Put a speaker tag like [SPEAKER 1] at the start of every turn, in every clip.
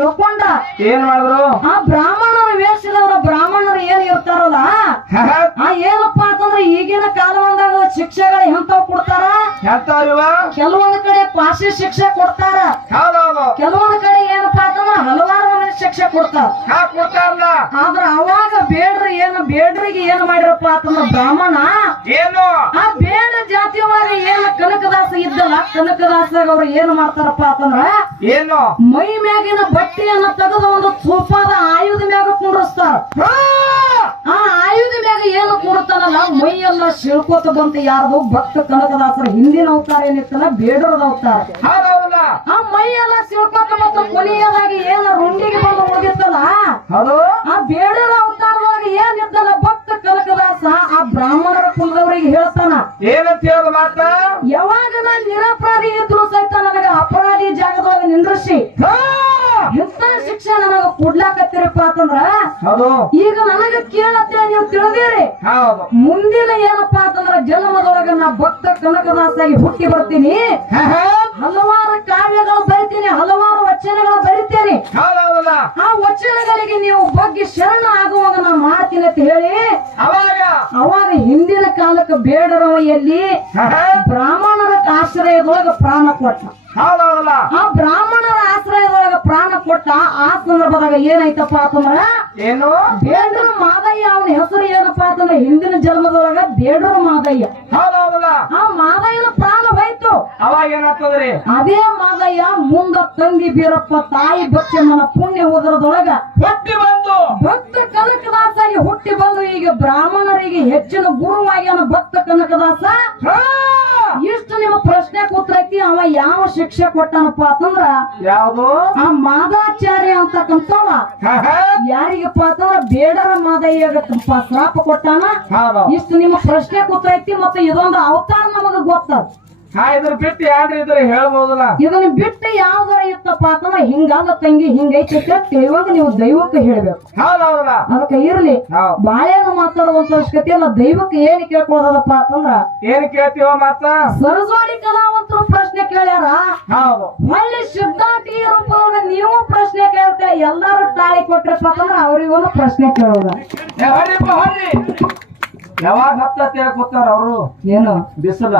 [SPEAKER 1] ತಿಳ್ಕೊಂಡ? ಏನ್ ಮಾಡಿದ್ರು? ಆ ಬ್ರಾಹ್ಮಣರ ವೇಷದವರ ಬ್ರಾಹ್ಮಣರು ಏನ್ ಇರ್ತಾರಲ್ಲ? ಆ ಏನಪ್ಪಾ ಅಂತಂದ್ರೆ ಈಗಿನ ಕಾಲವಂದಾಗ ಶಿಕ್ಷೆಗಳು ಎಂತವ್ ಕೊಡ್ತಾರ? ಕೆಲವೊಂದ್ ಕಡೆ ಪಾಶಿ ಶಿಕ್ಷೆ ಕೊಡ್ತಾರ. ಕೆಲವೊಂದ್ ಕಡೆ ಏನಪ್ಪಾ ಅಂತಂದ್ರೆ ಹಲವಾರು ಮನೆ ಶಿಕ್ಷೆ ಕೊಡ್ತಾರ. ಆದ್ರ ಅವಾಗ ಬೇಡ್ರಿ ಏನ್ ಬೇಡ್ರಿಗೆ ಏನ್ ಮಾಡಿರಪ್ಪ ಅಂತಂದ್ರ ಬ್ರಾಹ್ಮಣ? ಏನು? ಆ ಬೇಡ ಜಾತಿ ಒಳಗ ಏನ್ ಕನಕದಾಸ ಇದ್ದಲ್ಲ ಕನಕದಾಸದಾಗ ಅವ್ರು ಏನ್ ಮಾಡ್ತಾರಪ್ಪ ಅಂತಂದ್ರ ಏನು? ಮೈ ಮ್ಯಾಗಿನ ಬಟ್ಟೆಯನ್ನ ತೆಗೆದು ಒಂದು ಸೋಪಾದ ಆಯುಧ ಮ್ಯಾಗ ಕುಂಡ್ರಸ್ತಾರ! ಆ ಆಯುಧ ಮ್ಯಾಗ ಏನು ಕೂಡ್ತಾನಲ್ಲ ಮೈ ಎಲ್ಲ ಶಿಳ್ಕೋತ ಬಂತ ಯಾರ್ದು ಭಕ್ತ ಕನಕದಾಸರ ಹಿಂದಿನ ಅವತಾರ ಏನಿತ್ತಲ್ಲ ಬೇಡರದ ಅವತಾರ. ಆ ಮೈ ಎಲ್ಲ ಶಿಳ್ಕೋತ ಮತ್ತು ಕೊನೆಯದಾಗಿ ಏನ ರುಂಡಿಗೆ ಬಂದು ಉಳಿದಿತ್ತಲ್ಲ ಆ ಬೇಡರ ಅವತಾರದೊಳಗೆ ಏನಿದ್ದಲ್ಲ ಭಕ್ತ ಕನಕದಾಸ ಆ ಬ್ರಾಹ್ಮಣರ ಕುಲದವರಿಗೆ ಹೇಳ್ತಾನ.
[SPEAKER 2] ಏನಂತ ಹೇಳುದು ಮಾತ
[SPEAKER 1] ಕೊಡ್ಲಾಕತ್ತೀರಪ್ಪ ಅಂತಂದ್ರ ಈಗ ನನಗ ಕೇಳತ್ತೆ ನೀವು ತಿಳಿದಿರಿ. ಮುಂದಿನ ಏನಪ್ಪ ಅಂತಂದ್ರ ಜನ್ಮದೊಳಗ ನಾ ಭಕ್ತ ಕನಕದಾಸಾಗಿ ಹುಟ್ಟಿ ಬರ್ತೀನಿ. ಹಲವಾರು ಕಾವ್ಯಗಳು ಬರಿತೀನಿ ಹಲವಾರು ವಚನಗಳು ಬರಿತೇನೆ. ಆ ವಚನಗಳಿಗೆ ನೀವು ಬಗ್ಗೆ ಶರಣ ಆಗುವಾಗ ನಾ ಮಾಡ್ತೀನಿ ಅಂತ ಹೇಳಿ ಅವಾಗ? ಅವಾಗ ಹಿಂದಿನ ಕಾಲಕ್ಕೆ ಬೇಡರವ ಎಲ್ಲಿ. ಬ್ರಾಹ್ಮಣರ ಆಶ್ರಯದೊಳಗ ಪ್ರಾಣ ಕೊಟ್ಟ. ಆ ಆಶ್ರಯದೊಳಗ ಪ್ರಾಣ ಕೊಟ್ಟ ಆ ಸಂದರ್ಭದಾಗ ಏನಾಯ್ತಪ್ಪ ಅಂತಂದ್ರ ಏನು? ಬೇಡರ ಮಾದಯ್ಯ ಅವನ ಹೆಸರು ಏನಪ್ಪ ಅಂತಂದ್ರೆ ಹಿಂದಿನ ಜನ್ಮದೊಳಗ ಬೇಡರ ಮಾದಯ್ಯ. ಆ ಮಾದಯ್ಯನ ಪ್ರಾಣ ಹೋಯ್ತು.
[SPEAKER 2] ಅವಾಗ ಏನಾಗ್ತದ್ರಿ?
[SPEAKER 1] ಅದೇ ಮಾದಯ್ಯ ಮುಂದ ತಂಗಿ ಬೀರಪ್ಪ ತಾಯಿ ಬಚ್ಚಮ್ಮನ ಪುಣ್ಯ ಉದರದೊಳಗ
[SPEAKER 2] ಹುಟ್ಟಿ ಬಂದು.
[SPEAKER 1] ಭಕ್ತ ಕನಕದಾಸಾಗಿ ಹುಟ್ಟಿ ಬಂದು ಈಗ ಬ್ರಾಹ್ಮಣರಿಗೆ ಹೆಚ್ಚಿನ ಗುರುವಾಗ್ಯಾನ ಭಕ್ತ ಕನಕದಾಸ ಹಾ! ಇಷ್ಟು ನಿಮ್ಮ ಪ್ರಶ್ನೆ ಕೂತ್ರೈತಿ ಅವ ಯಾವ ಶಿಕ್ಷೆ ಕೊಟ್ಟನಪ್ಪ ಅಂತಂದ್ರ ಯಾವುದು? ಆ ಮಾದಾಚಾರ್ಯ ಅಂತಕ್ಕಂಥವ. ಯಾರಿಗಪ್ಪ ಅಂತಂದ್ರ ಬೇಡರ ಮಾದಯ್ಯ ಶ್ರಾಪ ಕೊಟ್ಟಾನ. ಇಷ್ಟು ನಿಮ್ಮ ಪ್ರಶ್ನೆ ಕೂತ್ರೈತಿ ಮತ್ತೆ ಇದೊಂದು ಅವತಾರ ನಮಗ ಗೊತ್ತದ.
[SPEAKER 2] ಹಾ ಇದ್ರ ಬಿಟ್ಟು ಯಾರು ಇದರ ಹೇಳ್ಬೋದಲ್ಲ?
[SPEAKER 1] ಇದನ್ನ ಬಿಟ್ಟು ಯಾವ್ದಾರ ಇತ್ತಪ್ಪ ಅಂತಂದ್ರೆ ಹಿಂಗಾದ ತಂಗಿ ಹಿಂಗೈತಿ ತಿಳಿವಾಗ ನೀವು ದೈವಕ್ಕೆ ಹೇಳ್ಬೇಕು. ಹೌದೌದಲ್ಲ? ಅದಕ್ಕೆ ಇರ್ಲಿ. ಬಾಳೆನ ಮಾತಾಡುವಂತ ಅವಶ್ಯಕತೆ ಇಲ್ಲ. ದೈವಕ್ಕೆ ಏನ್ ಕೇಳ್ಕೊಳ್ಳೋದಪ್ಪ ಅಂತಂದ್ರ
[SPEAKER 2] ಏನ್ ಕೇಳ್ತೀವ ಮಾತ
[SPEAKER 1] ಸರಜೋಡಿ ಕಲಾವಂತರು ಪ್ರಶ್ನೆ ಕೇಳ್ಯಾರ? ಹೌದು. ಹೊಳ್ಳಿ ಸಿದ್ಧಾಂತಿ ರೂಪದೊಳಗ ನೀವು ಪ್ರಶ್ನೆ ಕೇಳ್ತೇ ಎಲ್ಲಾರು ತಾಳಿ ಕೊಟ್ರಪ್ಪ ಅಂತಂದ್ರ ಅವ್ರಿಗೊಂದು ಪ್ರಶ್ನೆ ಕೇಳೋದ.
[SPEAKER 2] ಯಾವಾಗ ಹತ್ತ ಕೂತಾರ ಅವರು? ಏನು? ಬಿಸಿಲ.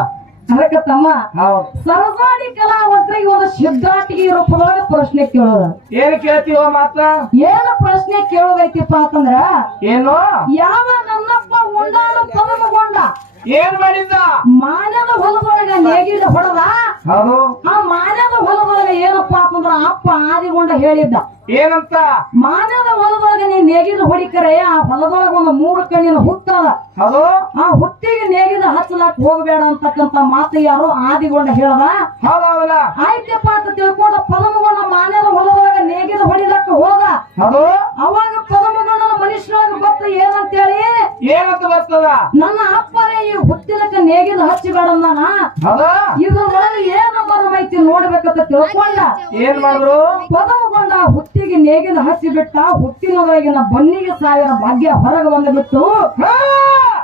[SPEAKER 2] ಅದಕ್ಕೆ ತಮ್ಮ ಹೌದು.
[SPEAKER 1] ಸರಸ್ವತಿ ಕಲಾವಂತರಿಗೆ ಒಂದು ಸಿದ್ಧಾಂತಿಗೆ ರೂಪದೊಳಗ ಪ್ರಶ್ನೆ ಕೇಳೋದ.
[SPEAKER 2] ಏನ್ ಕೇಳ್ತೀವ ಮಾತ್ರ?
[SPEAKER 1] ಏನು ಪ್ರಶ್ನೆ ಕೇಳೋದೈತಿಪ್ಪ ಅಂತಂದ್ರ ಏನು? ಯಾವ ನನ್ನಪ್ಪ ಉಂಡಾನ ಪದಮಗೊಂಡ ಏನ್ ಮಾಡಿದ್ದ? ಮಾನವ ಹೊಲದೊಳಗ ನೇಗಿಲ ಹೊಡೆದ? ಹೌದು. ಆ ಅಂತಂದ್ರ ಅಪ್ಪ ಆದಿಗೊಂಡ ಹೇಳಿದ್ದ. ಏನಂತ? ಮಾನದ ಹೊಲದೊಳಗೆ ನೀನ್ ನೇಗಿಲ ಹೊಡಿಕರೆ ಆ ಹೊಲದೊಳಗ ಒಂದು ಮೂರು ಕಣ್ಣಿನ ಹುತ್ತದ ಹಲೋ ಆ ಹುತ್ತಿಗೆ ನೇಗಿದ ಹಚ್ಚಲಾಕ್ ಹೋಗಬೇಡ ಅಂತಕ್ಕಂತ ಮಾತು ಯಾರು ಆದಿಗೊಂಡ ಹೇಳದ. ಹೌದಾ ಆಯ್ತಪ್ಪ ಅಂತ ತಿಳ್ಕೊಂಡ ಪದಮಗೊಂಡ ಮಾನದ ಹೊಲದೊಳಗ ನೇಗಿಲ ಹೊಡಿಲಕ್ಕ ಹೋದ. ಹೌದು? ಅವಾಗ ಪದಮಗೊಂಡ ಮನುಷ್ಯನೊಳಗ ಗೊತ್ತ ಏನಂತೇಳಿ?
[SPEAKER 2] ಏನಂತ ಬರ್ತದ
[SPEAKER 1] ನನ್ನ ಅಪ್ಪನೇ ಈ ಹುತ್ತಿಲಕ್ಕ ನೇಗಿಲ ಹಚ್ಚಬೇಡಂದಾನ ನಾನು ಇದ್ರೊಳಗೆ ಏನು ಮರ್ಮೈತಿ ನೋಡ್ಬೇಕಂತ ತಿಳ್ಕೊಂಡ ಏನ್ ಮಾಡಿದ್ರು ಪದಮಗೊಂಡ ಹುತ್ತಿಗೆ ನೇಗಿನ ಹಸಿ ಬಿಟ್ಟ ಹುತ್ತಿನೊಳಗಿನ ಬನ್ನಿಗೆ ಸಾವಿರ ಭಾಗ್ಯ ಹೊರಗೆ ಬಂದು ಬಿಟ್ಟು!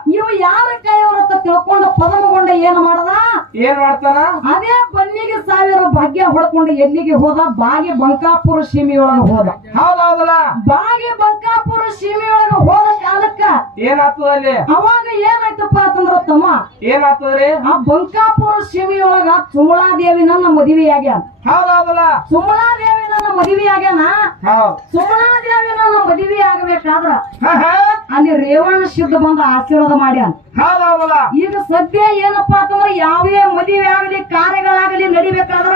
[SPEAKER 1] ಇವು ಯಾರ ಕೈಯವರತ್ತ ತಿಳ್ಕೊಂಡ ಪದಮಗೊಂಡ ಏನ್ ಮಾಡದ ಏನ್ ಮಾಡ್ತಾನ? ಅದೇ ಬನ್ನಿಗೆ ಸಾವಿರ ಭಾಗ್ಯ ಹೊಡ್ಕೊಂಡು ಎಲ್ಲಿಗೆ ಹೋದ? ಬಾಗಿ ಬಂಕಾಪುರ ಸೀಮೆಯೊಳಗ ಹೋದ. ಹೌದೌದಲ್ಲ? ಬಾಗಿ ಬಂಕಾಪುರ ಸೀಮೆಯೊಳಗ ಹೋದ ಕಾಲಕ್ಕ
[SPEAKER 2] ಏನಾಗ್ತದ ಅಲ್ಲಿ?
[SPEAKER 1] ಅವಾಗ ಏನಾಯ್ತಪ್ಪ ಅಂತಂದ್ರ ತಮ್ಮ ಏನಾಗ್ತದ್ರಿ ಆ ಬಂಕಾಪುರ ಸೀಮೆಯೊಳಗ ಸುಮಳಾದೇವಿ ನನ್ನ ಮದುವೆ ಆಗ್ಯಾನ ಹೌದೌದಲ್ಲ? ಸುಮಳಾದೇವಿ ನನ್ನ ಮದುವೆ ಆಗ್ಯಾನ ಸುಮಳಾದೇವಿ ನನ್ನ ಮದುವೆ ಆಗಬೇಕಾದ್ರ. ಅಲ್ಲಿ ರೇವಣ ಶುದ್ಧ ಬಂದು ಆಶೀರ್ವಾದ ಮಾಡ್ಯಾನ. ಅಂತ ಈಗ ಸದ್ಯ ಏನಪ್ಪಾ ಅಂತಂದ್ರ ಯಾವುದೇ ಮದುವೆ ಆಗಲಿ ಕಾರ್ಯಗಳಾಗಲಿ ನಡಿಬೇಕಾದ್ರ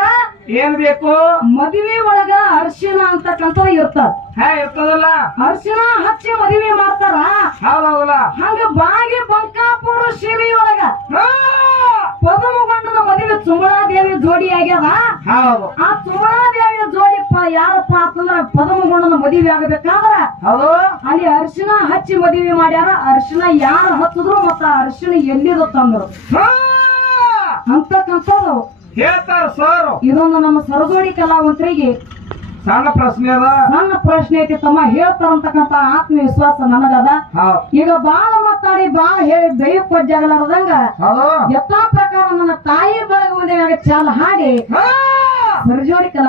[SPEAKER 1] ಏನ್ ಬೇಕು? ಮದುವೆ ಒಳಗ ಅರ್ಶಿನ ಅಂತಕ್ಕಂತ ಇರ್ತದ. ಇರ್ತದಲ್ಲ. ಅರ್ಶಿನ ಹಚ್ಚಿ ಮದುವೆ ಮಾಡ್ತಾರ. ಹಂಗ ಬಾಗಿ ಬಂಕಾಪುರ ಸೀಮೆಯೊಳಗ ಪದಮ ಪದಮಗೊಂಡನ ಮದುವೆ ಸುಮಳಾದೇವಿ ಜೋಡಿ ಆಗ್ಯದ. ಆ ಸುಮಳಾದೇವಿ ಜೋಡಿ ಯಾರಪ್ಪ ಅಂತಂದ್ರ ಪದಮಗೊಂಡನ ಮದುವೆ ಆಗಬೇಕಾದ್ರ ಅಲ್ಲಿ ಅರ್ಶಿನ ಹಚ್ಚಿ ಮದುವೆ ಮಾಡ್ಯಾರ. ಅರ್ಶಿನ ಯಾರು ಹತ್ತಿದ್ರು ಮತ್ತ ಅರ್ಶಿನ ಎಲ್ಲಿದು ತಂದ್ರು.
[SPEAKER 2] ಅಂತ
[SPEAKER 1] ಅಂತಕ್ಕಂಥದ್ದು.
[SPEAKER 2] ಹೇಳ್ತಾರ ಸರ್.
[SPEAKER 1] ಇದೊಂದು ನಮ್ಮ ಸರಗೋಡಿ ಕಲಾವಂತರಿಗೆ
[SPEAKER 2] ಸಣ್ಣ ಪ್ರಶ್ನೆ ಅದ.
[SPEAKER 1] ಸಣ್ಣ ಪ್ರಶ್ನೆ ಐತಿ ತಮ್ಮ ಹೇಳ್ತಾರಂತಕ್ಕಂತ ಆತ್ಮವಿಶ್ವಾಸ ನನಗದ. ಈಗ ಬಾಳ ಮಾತಾಡಿ ಬಾಳ ಹೇಳಿ ದೈವ ಹೌದು. ಯಥಾ ಪ್ರಕಾರ ನನ್ನ ತಾಯಿ ಬಳಗ ಒಂದೇ ಚಾಲ ಹಾಡಿ! ಸರ್ಜೋಡಿ ಕಲಾ